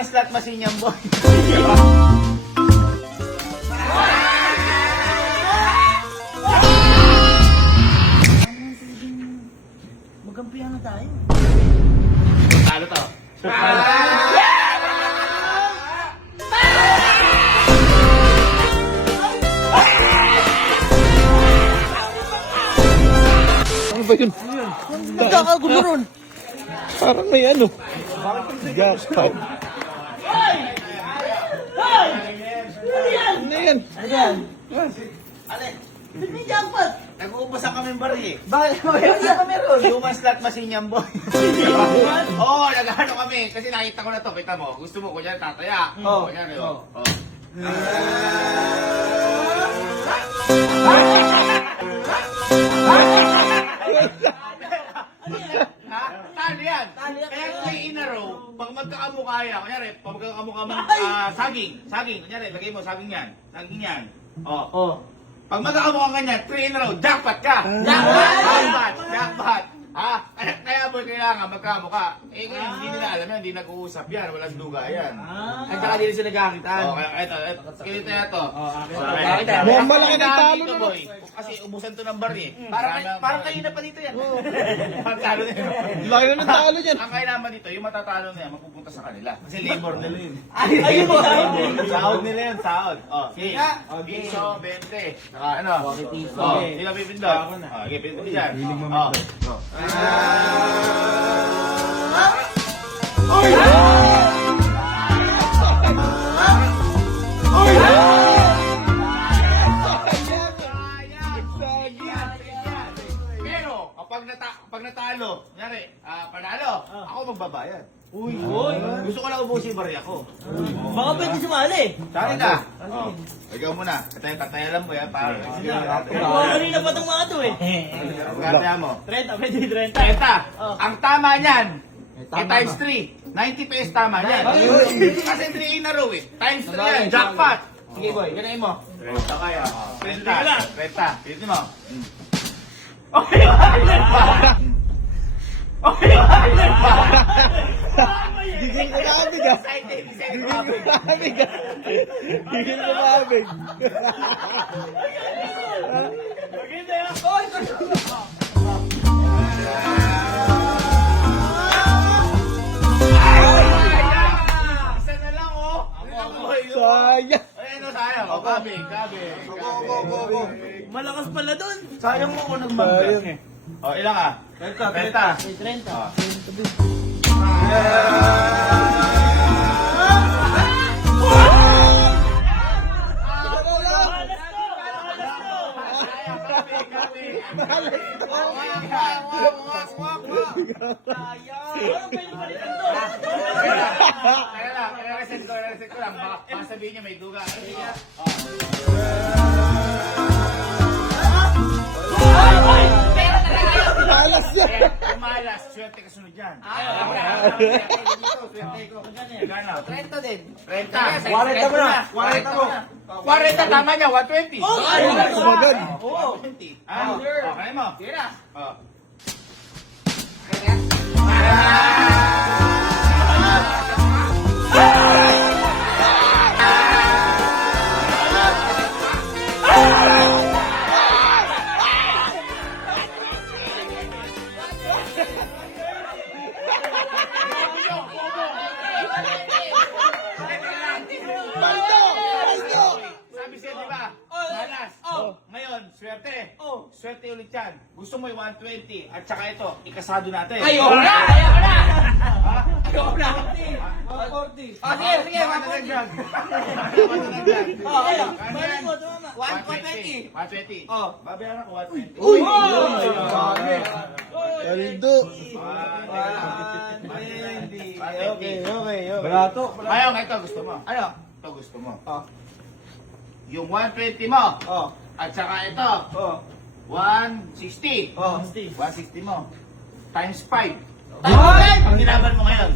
Human slot machine yan, boy. Magkampihan na tayo. Talo to. Ano ba yun? Nagkakagulo ron. Parang may ano. Jackpot. Ano yan? Ano yan? Ale, Ba't may jackpot? nag-uubos ang kaming bari eh. Bakit? Meron na meron. Human slot machine yan, boy. Oo, nag-ano kami. Kasi nakita ko na to. Kita mo. Gusto mo, kunyari tataya. Oo. Kunyari, Oo. oh. Ha? Talo yan. Talo yan. Kaya kung in a row, pag magkakamukha yan, kunyari, pag magkakamukha man, saging. Kunyari, lagay mo, saging yan. Saging yan. Oh. Oh. Pag magkakamukha ka niyan, 3 in a row, jackpot ka! Jackpot! Ha? Kaya boy, kailangan magkamukha. Eh, ngayon, hindi nila alam yan, hindi nag-uusap yan, walang duga yan. At saka din sila nagkakitaan. Oh, kaya ito, kinito na to. Bakit? Mukhang malaki ng talo dito, na, boy. Kasi ubusan to ng bar eh. Parang kayo na pa dito yan. Parang talo na yun. Laki na ng talo dyan. Ang kailangan dito, yung matatalo na yan, mapupunta sa kanila. Kasi labor nila yun. Ayun mo. Sahod nila yan, sahod. Oh, sige. Piso, 20. Saka ano? Piso. Oh, sila pipindot. Oh, sige, pindot dyan. Oh. Pero, pag natalo, kunyari, panalo, ako magbabayad. Uy. Gusto ko lang ubusin bari ako. Baka pwede sumali. Sali ka. Oh. Ikaw muna. Kataya lang mo yan. Para Kanina pa itong mga to eh. Kataya mo. 30, pwede 30. 30. Oh. Ang tama niyan, times 3. 90 pesos tama niyan. Kasi 3 in a row eh. Times 3 yan. Jackpot. Sige boy, ganayin mo. 30 kaya. 30. 30. Pilitin mo. Okay. Okay. Gigil ko na abig ah. Excited. Gigil ko na abig ah. Gigil ko na abig. Maganda yan. Oy! Isa na lang oh. Sayang. Ayun o, sayang. O, kabig. Go. Malakas pala dun. Sayang mo ko Sayang nagmamagyan. eh. O, ilang ah? 30. 30. Kaya lang. Baka sabihin niya may duga. Malas na. Kumalas, swerte kasunod dyan. Swerte ko. Gana. 30 din. 30. 40 mo na. 40 mo. 40 tama niya, 120. Sumagad. Oo. 120. Ah, okay mo. Tira. Oh. Sabi siya, di ba? Malas. Ngayon, swerte. Swerte ulit yan. Gusto mo yung 120 at saka ito, ikasado natin. Ayoko na! Ayoko na! 40. Sige. Matatagdag. Balik mo, tumama. 120. 120. Oh. Babayaran ko 120. Uy! Uy! Kaldo. Okay. Barato. Ngayon, ito gusto mo. Ano? Ito gusto mo. Oh. Yung 120 mo. Oh. At saka ito. Oh. 160. Oh. 160 mo. Times 5. Ay! Ang nilaban mo ngayon.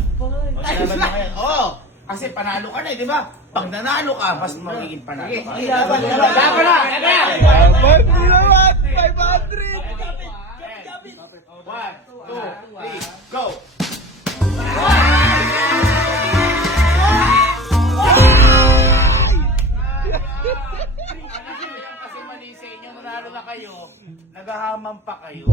Nilaban mo ngayon. Oo. Kasi panalo ka na eh, di ba? Pag nanalo ka, mas magiging panalo ka. Laban na! Dapat nilawan. 500. 1, 2, 3, go! Mamampa kayo.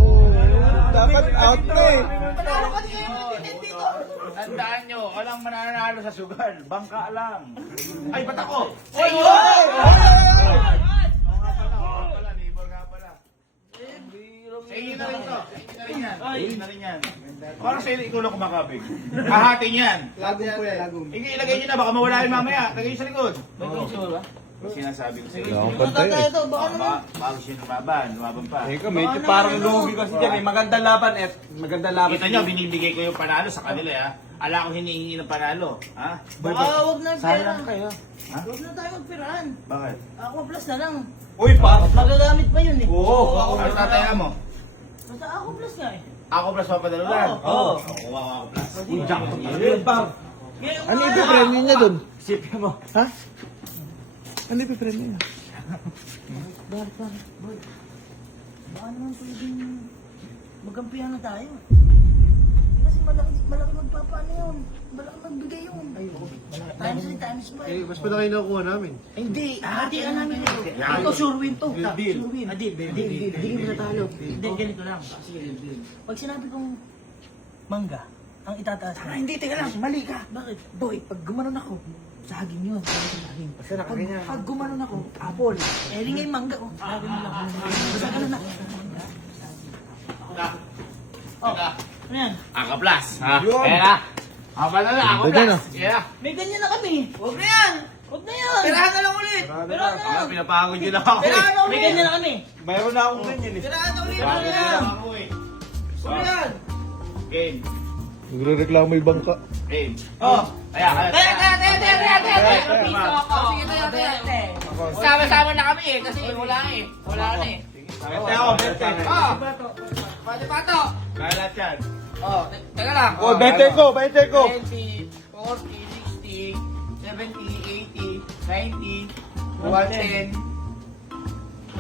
Dapat out na eh. Panalo ka din kayo dito. Tandaan nyo, walang mananalo sa sugal. Bangka lang. Ay, ba't ako? Oy! Neighbor nga pala. Sa inyo na rin to. Sa inyo na rin yan. Sa inyo na rin yan. Parang sa inyo, ikaw lang kumakabig. Hahatin yan. Lagong po yan. Lagong. Ilagay nyo na, baka mawala yun mamaya. Lagay nyo sa likod. Sinasabi ko sa inyo. Ang pantay eh. Ito, baka naman. Bago siya lumaban pa. Teka, medyo parang lugi kasi dyan eh. Magandang laban eh. Magandang laban. Kita nyo, binibigay ko yung panalo sa kanila ha. Ala ko hinihingi ng panalo. Ha? Baka wag na pera. Sayang kayo. Ha? Wag na tayo magpirahan. Bakit? Ako plus na lang. Uy, pa. Magagamit pa yun eh. Oo. Ano tataya mo? Basta ako plus nga eh. Ako plus papadalulan. Oo. Kuha ko ako plus. Yun pa. Ngayon Ano nga. ipipremyo niya dun? Sipin mo. Ha? Ano ipipremyo niya? Bakit? Boy. Baka naman pwedeng magkampihan na tayo. Kasi malaki magpapaano yun. Malaki magbigay yun. Times 3, times 5. Mas malaki na kuha namin. Hindi, hatian namin ito. Ito, sure win to. Sure win. Deal. Hindi mo natalo. Hindi, ganito lang. Sige, pag sinabi kong mangga, ang itataas na. Hindi, teka lang, mali ka. Bakit? Boy, pag gumanon ako, saging yun. Saging. Basta nakaganyan. Pag gumanon ako, apple. Eh, rin nga yung mangga. Oh. Sabi mo lang. Basta ganun na. Oh, ano yan? Ako plus. Ha? Yun. Kaya na. Ako pa na lang. Ako Ganda plus. Yeah. May ganyan na kami. Huwag na yan. Huwag na yan. Pirahan na lang ulit. Pirahan na Ako lang. pinapagod yun ako eh. Pirahan na May ulit. ganyan na kami. Mayroon na akong ganyan eh. Pirahan na ulit. Pagod Ano yun yan? ako eh. Ano yan? Game. Nagre-reklamo yung bangka. Game. Oh. Kaya. Kaya. Piso ako. Sige, tayo. Sama-sama na kami eh, kasi wala eh. Wala na eh. Bente ako, bente. Oh. Pato. Kaya lahat yan. Oh, teka lang. Oh, bete ko. 20, 40, 60, 70, 80, 90, 110,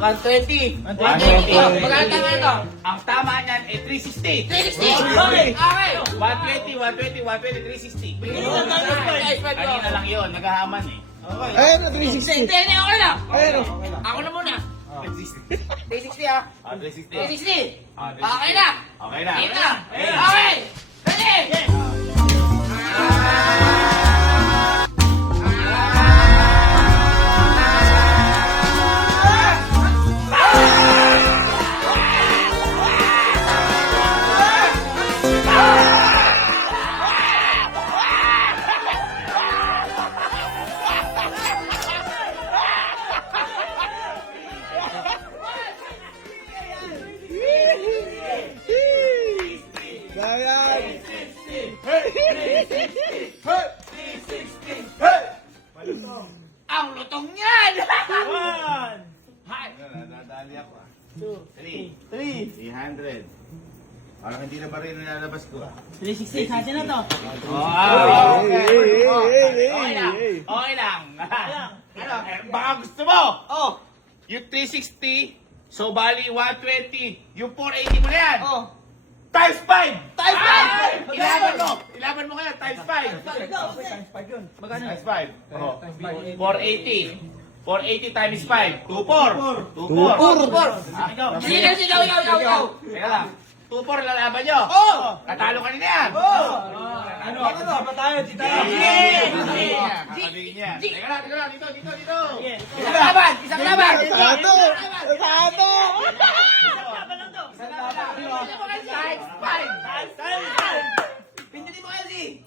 120. 120. Magkano tama ito? Ang tama niyan ay 360. 360. Okay. Okay. 120, 360. Kanina lang yun, naghahaman eh. Ayun na, Hindi, 360. hindi, okay lang. Ayun o. Ako na muna. 360. 360 ah. 360. 360. Ah, 360. Okay na. Okay na. Game na. Okay. Ready? Dayan. Ang lutong niyan! Nadadali ako ah. 300. Parang hindi na ba rin nilalabas ko? 360, sa atin na to. Okay lang. Okay lang. Ano, baka gusto mo? Oh. Yung 360, so bali 120. Yung 480 mo na yan. Oh. Times 5! Times five! Ilaban mo! Ilaban mo kaya, times 5! Magkano? Times 5. Oh. 480. 480 times 5. 24. 24. Sigaw. Teka lang. 24 lalaban nyo. Oh! Katalo ka nila yan. Ano? Sama tayo, tita. Kakabigin niya. Teka lang. Dito. Isang laban! Isang laban! Sato! Sato! Pindutin mo kasi! Times 5! Pindutin mo kasi!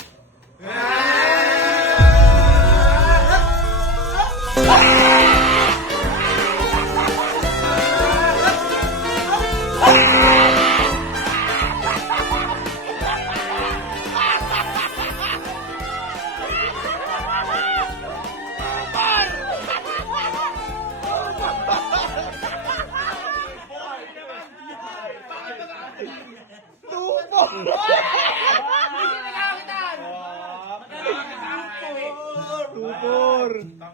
Tupor!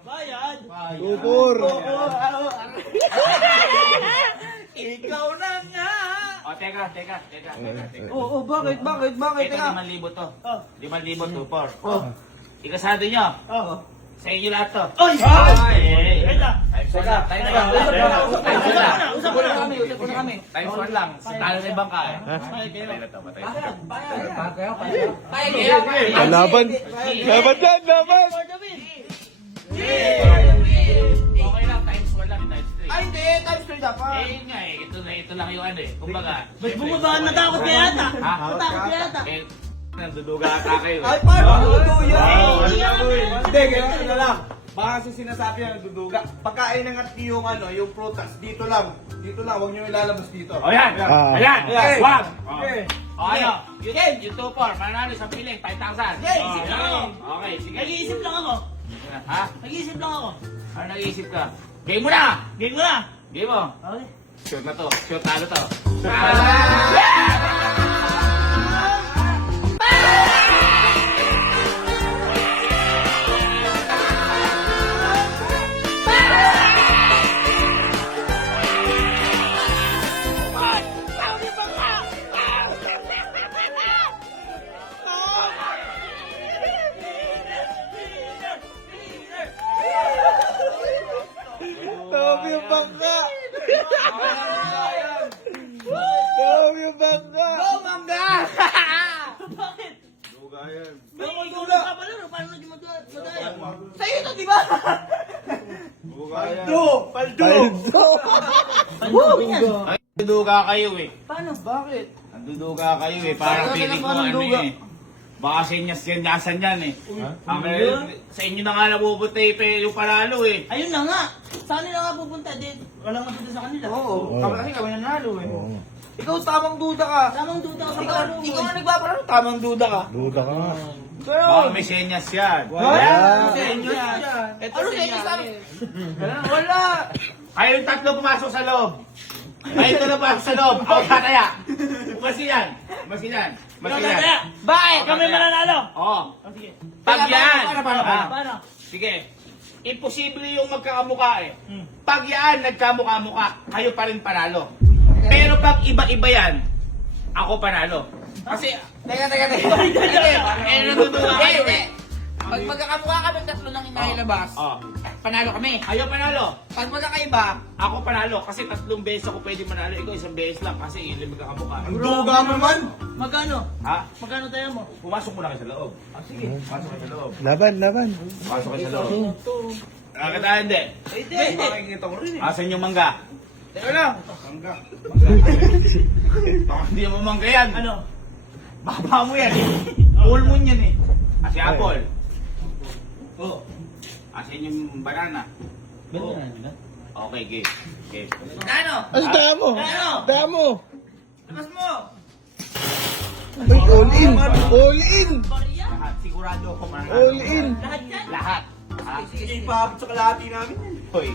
Bayad. Tupor! Ikaw na nga! O, teka. Oo, bakit? Ito, 5,000 to. 5,000 tupor. Ikasado nyo. Oh. Sa inyo lahat to. Oy! Ay! Times 1 lang. Times 1 lang. Usap muna kami. Times 1 lang. Talo na yung bangka eh. Patay na to, patay na to. Laban. Laban yan, laban. Okay lang, times 1 lang, times 3. Ay, hindi. Times 3 dapat. Eh, yun nga eh. Ito lang yung ano eh. Kumbaga. Ba't bumaba? Natakot ka yata. Ha? Natakot ka yata. Eh, nanduduga ata kayo Ay, eh. paano? Hindi, ganyan na lang. Baka kasi sinasabi yan, nagduduga. Pagkain ng at yung yung prutas, dito lang. Dito lang, huwag nyo ilalabas dito. O yan! Ah. Ayan! Okay. Wag! Okay. O ano? Yung 2-4, manalo sa piling, 5,000. Yay! O, Sige yan. ako. Okay, sige. Nag-iisip lang ako. Ha? Nag-iisip lang ako. Ano nag-iisip ka? Game mo na! Game mo na. Game mo! Okay. Shoot na to. Shoot talo to. Tawag yung bangka. Tawag yung bangka. Go, Mangga! Bakit? Duga yan. Bakit ikaw nagpapalaro? Paano naging madaya? Sa'yo ito, di ba? Duga yan. Paldo. Ay, nanduduga kayo eh. Paano? Bakit? Nanduduga kayo eh. Parang feeling ko ano eh. Baka sinyasan yan eh. Sa inyo na nga nabubuta eh, yung panalo eh. Ayun na nga. Saan nila nga pupunta? Walang napunta sa kanila. Oo, Oo. kasi kami nanalo eh. Oo. Ikaw tamang duda ka. Tamang duda ka sa palaro mo. Ikaw nga nagpapalaro, tamang duda ka. Duda ka nga. Baka may senyas yan. Wala. Senyos yan. Ano senyas sa amin? Wala. Kayong tatlo pumasok sa loob. Kayo na pumasok sa loob. Ako tataya. Umasi yan. Umasi yan. Umasi yan. Bakit? Kami mananalo. Oo. Oh, sige. Pag yan. Paano? Ah, Paano? sige. Imposible yung magkakamukha eh. Pag yan nagkamukha-mukha, kayo pa rin panalo. Pero pag iba-iba yan, ako panalo. Kasi, Teka. natutuwa kayo Hindi. eh. Pag magkakamukha kami tatlo ng inailabas, Oh. panalo kami. Ayaw panalo. Pag magkakaiba, Ako panalo kasi 3 beses ako pwede manalo. Ikaw 1 beses lang kasi hindi magkakamukha. Duga mo naman. Magkano? Ha? Magkano tayo mo? Pumasok muna kayo sa loob. Sige. Pumasok kayo sa loob. Laban, laban. Pumasok kayo sa loob. Nakakataan hindi. Hindi. Makikita ko rin eh. Asan yung mangga? Teka lang. Hangga. Baka hindi mo mangga yan. Ano? Baba mo yan eh. Full moon yan eh. Asi apple. Oh. Asin yung banana. Oh. Okay, game. Game. ano? Ano taya mo? Ano? Taya mo. Labas mo! Ay, all in. All in. Barya? Lahat. Sigurado ako mananalo. All in. Lahat yan? Lahat. Ha? Sige, ipahabot sa kalahati namin yan. Hoy,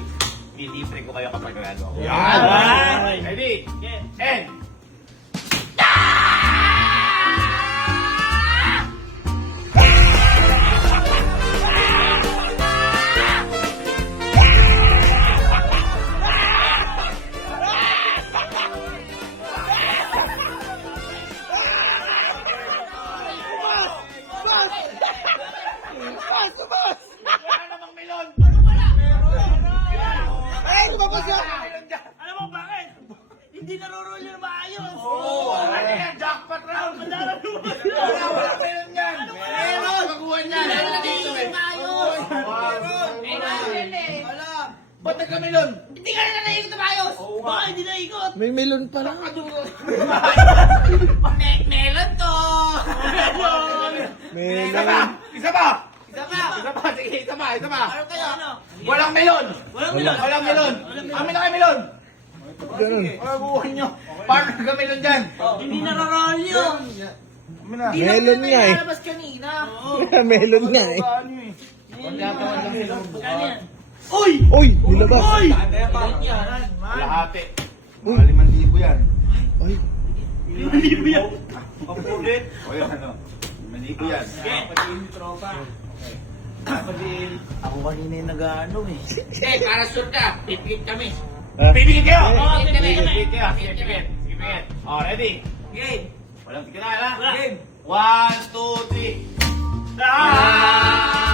lilibre ko kayo kapag nanalo ako. Yan! Ready? And! Wala namang melon! Ay, lumabas yan. Alam mo bakit? Hindi naroroll yung maayos. Oo! Ano yan? Jackpot round! Wala melon yan! Meron! Pagkuhan yan! Meron na dito eh! Eh, natin eh. Ba't nagka-melon? Hindi ka na nalayin ito maayos. Baka hindi naikot. May melon pala. Melon to! Isa pa! Melon. Isa pa! Isa pa! Isa pa! Sige, isa pa! Isa pa! Ano kayo? Ano? Walang melon! Walang melon. Walang melon! Amin na kayo melon! Ganun. Wala buwan nyo! Paano nagka-melon dyan? Hindi naroroll yun. Amin na! Melon nga eh. Nalabas kanina. Melon nga eh. Ano eh? Magkano yan? Uy, nilabas. Uy! Kalahati. Uy. Mga 5,000 yan. Ay, 5,000 yan. Kapulit. O yan ano? 5,000 yan. Ako kanina yung nag-ano eh. Eh, para sure ka. Pipikit kami. ah, Pipigit kayo! Oo, pipigit kami. Pipigit kayo. Sige, pipigit. Sige, pipigit. O, ready? Game. Walang tigil na, ha? Game. 1, 2, 3. Ah!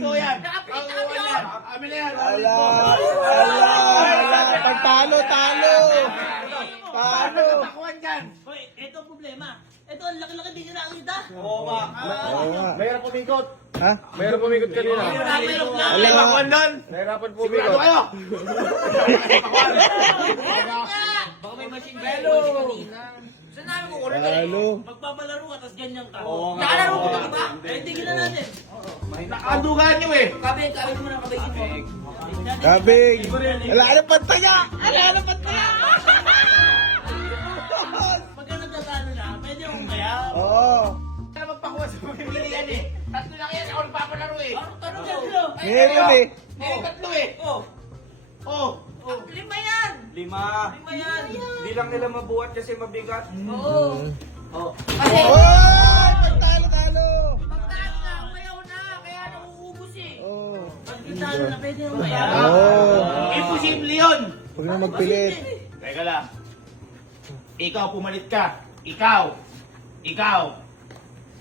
Totoo yan. Amin na yan. Ala! Ala! Pagtalo, talo! Talo! Takuan dyan. Hoy, ito ang problema. Ito, ang laki-laki din nyo nakakita. Oo nga. Oo nga. Mahirap pumikot. Ha? Mahirap pumikot kanina. Hirap na. Ala! Takuan doon. Nahirapan Sigurado pumikot. kayo. Baka may machine gun kanina. Saan namin kukunin? Talo! Magpapalaro ka, tapos ganyan ka. Oo nga. Nakalaro ko ba ba? Eh, tigil na natin. Nakadugaan nyo eh. Kabig mo na, kabigin mo. Kabig! Wala na pantaya! Wala na pantaya! Pagka nagtatalo na, pwede akong kaya. Oo! Kaya magpakuha sa pamilihan eh. Tatlo lang yan. Ako nagpapalaro eh. Parang tanong tatlo. Meron eh! Tatlo eh. Oh, Oh. lima yan. 5. Lima yan. Hindi lang nila mabuhat kasi mabigat. Oo. Oh. Kasi, Oh! Pagtalo, talo! pagtaas na, umayaw na. Kaya nauubos eh. Oo! Pag nagtalo na, pwede akong kaya. Oo! Imposible yun. Huwag na magpilit. Teka lang. Ikaw pumalit ka. Ikaw.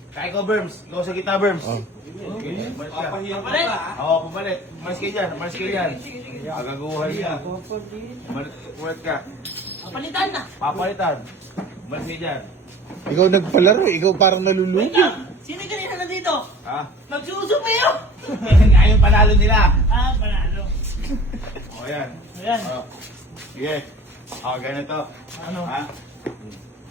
Kaya ko, Berms. Ikaw sa gitna, Berms. Oh. Pumalit ka. Papahiyang Palit. ka. Oo, pumalit. Umalis kayo dyan. Agaguhan niya. Pumalit ka. Palitan na. Papalitan. Umalis kayo dyan. Ikaw nagpalaro, ikaw parang Wait nalulugi. lang. Sino kanina nandito? Ha? Magsusumayo. Ngayon panalo nila. Ah, panalo. O, yan. Ayan. O. Sige. O, ganito. Ano? Ha?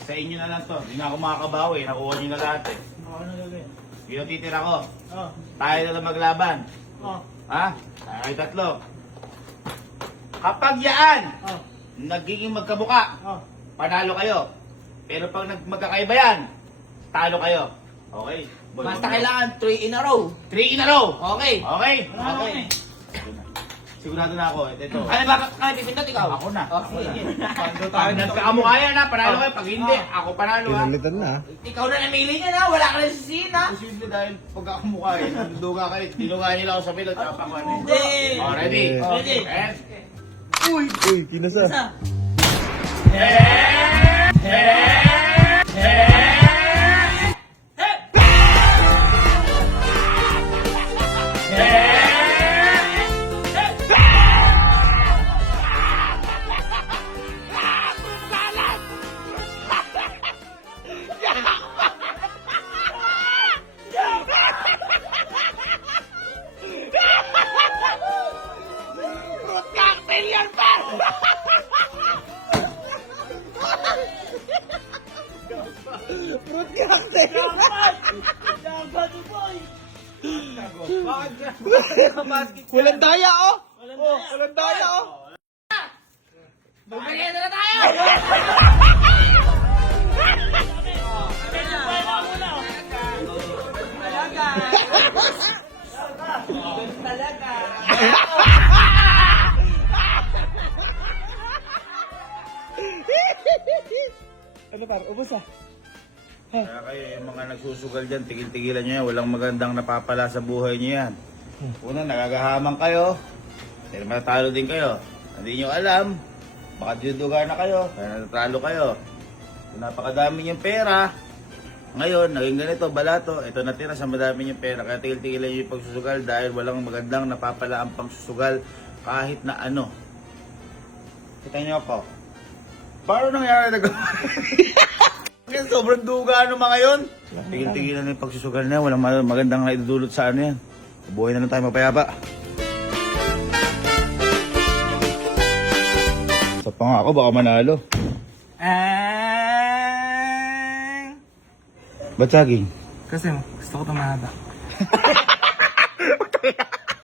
Sa inyo na lang to. Hindi na ako makakabawi. Nakuha nyo na lahat eh. Ano gagawin? Yun ang titira ko. Oh. Tayo na lang maglaban. Oh. Ha? Tayo tatlo. Kapag yaan, Oh. nagiging magkabuka, Oh. panalo kayo. Pero pag magkakaiba yan, talo kayo. Okay? Basta kailangan 3 in a row. 3 in a row. Okay. Okay? Okay. Sigurado na ako. Ito. Ano ba? Ano pipindot ikaw? Ako na. Oh, sige. Pag nagkakamukha yan ha, panalo kayo. Pag hindi, ako panalo ha. Pinalitan na. Ikaw na namili niya na. Wala ka na sisihin ha. Posible dahil pagkakamukha eh. Duga kayo. Dinuga nila ako sa pilot. Tapos ako Hindi. Oh, ready? Ready. And... Uy, kinasa. Isa. Fruit cocktail! Dapat boy. Walang daya oh! Walang Oh, daya. walang daya oh! Bumalik na tayo. Ano par, ubos ah. Kaya kayo yung mga nagsusugal dyan, tigil-tigilan nyo yan. Walang magandang napapala sa buhay nyo yan. Una, nagagahamang kayo. Pero matalo din kayo. Hindi nyo alam. Baka dinuduga na kayo. Kaya natatalo kayo. Kung napakadami nyong pera. Ngayon, naging ganito, balato. Ito natira sa madami nyong pera. Kaya tigil-tigilan nyo yung pagsusugal dahil walang magandang napapala ang pagsusugal kahit na ano. Kita nyo ako. Paano nangyari na Kasi sobrang duga ano mga yun. Tigil-tigilan na yung pagsusugal niya. Walang magandang naidudulot sa ano yan. Buhay na lang tayo mapayapa. Sa pangako, baka manalo. Ba't saging? Kasi gusto ko ito mahaba.